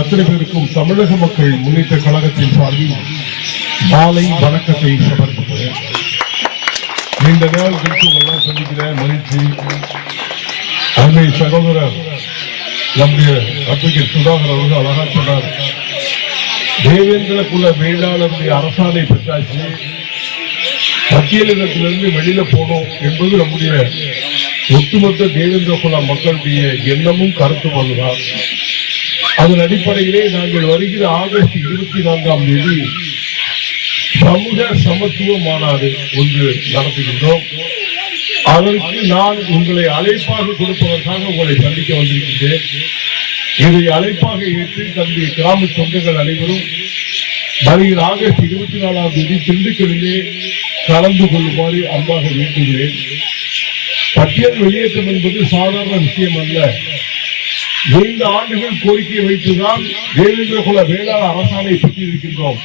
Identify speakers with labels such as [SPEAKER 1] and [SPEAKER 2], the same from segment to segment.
[SPEAKER 1] அத்தனை பேருக்கும் தமிழக மக்கள் முன்னேற்ற கழகத்தின் சார்பில் மாலை வணக்கத்தை சமர்ப்பிக்கிறேன். நீண்ட நாள் கழிச்சு சந்திக்கிற மகிழ்ச்சி. அன்னை சகோதரர் நம்முடைய அட்வொகேட் சுதாகர் அவர்கள் அழகா சொன்னார். தேவேந்திர குல வேளாளருடைய அரசாணை பெற்றாச்சு. பட்டியலிடத்திலிருந்து வெளியில போனோம் என்பது நம்முடைய ஒட்டுமொத்த தேவேந்திர குல மக்களுடைய எண்ணமும் கருத்தும் அதுதான். அதன் அடிப்படையிலே நாங்கள் வருகிற ஆகஸ்ட் இருபத்தி நான்காம் தேதி சமூக சமத்துவ மாநாடு ஒன்று நடத்துகின்றோம். அதற்கு நான் உங்களை அழைப்பாக கொடுப்பதற்காக உங்களை சந்திக்க வந்திருக்கின்றேன். இதை அழைப்பாக ஏற்று தன்னுடைய கிராம சொந்தங்கள் அனைவரும் வருகிற ஆகஸ்ட் இருபத்தி நாலாம் தேதி திண்டுக்கலிலே கலந்து கொள்ளுமாறு அன்பாக வேண்டுகிறேன். பட்டியல் வெளியேற்றம் என்பது சாதாரண விஷயம் அல்ல. இரண்டு ஆண்டுகள் கோரிக்கை வைத்துதான் தேவேந்திர குல வேளாண் அரசாணை பெற்றிருக்கின்றோம்.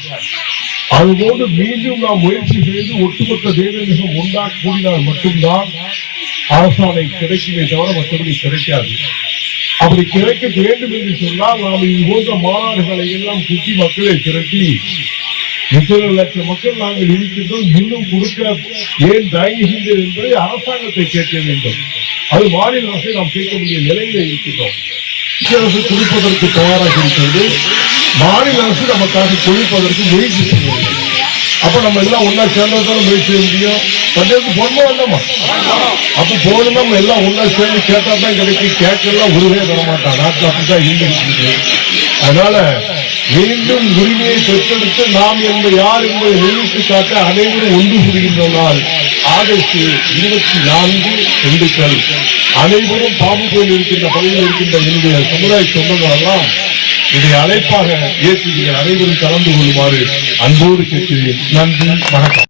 [SPEAKER 1] அதுபோன்று மீண்டும் நாம் முயற்சி செய்து ஒட்டுமொத்த தேவேந்திரம் ஒன்றாக கூடினால் மட்டும்தான் அரசாணை கிடைக்குமே தவிர மற்றபடி கிடைக்காது. அப்படி கிடைக்க வேண்டும் என்று சொன்னால் நாம் இது போன்ற மாநாடுகளை எல்லாம் சுற்றி மக்களை திரட்டி இத்தனை லட்சம் மக்கள் நாங்கள் இருக்கின்றோம். இன்னும் கொடுக்க ஏன் தயங்குகின்றோம் என்பதை அரசாங்கத்தை கேட்க வேண்டும். அது மாநில அரசை நாம் கேட்க வேண்டிய நிலையில இருக்கின்றோம். அரசு கொடுப்பதற்கு தயாராக இருக்கிறது மாநில அரசு நமக்காக கொடுப்பதற்கு முயற்சி செய்ய அப்ப நம்ம எல்லாம் ஒன்னா சேர்ந்ததால முயற்சி செய்ய முடியும்? பஞ்சாயத்து போடணும் வேண்டாமா? அப்ப போகணும் நம்ம எல்லாம் ஒன்னா சேர்ந்து கேட்டா தான் கிடைக்கும் கேட்கலாம் உரிமையை தர மாட்டான் நாட்டில் அப்படிதான் இருந்திருக்கிறது அதனால மீண்டும் உரிமையை பெற்றெடுத்து நாம் என்பது யார் என்பதை நிரூபித்து காட்ட அனைவரும் ஒன்று புரிகின்ற நாள் ஆகஸ்ட் இருபத்தி நான்கு இந்துக்கள் அனைவரும் பாம்புகள் இருக்கின்ற பகுதியில் இருக்கின்ற என்னுடைய சமுதாய சொந்தங்களெல்லாம் இதை அழைப்பாக ஏற்றி அனைவரும் கலந்து கொள்ளுமாறு அன்போடு கேட்கிறேன். நன்றி வணக்கம்.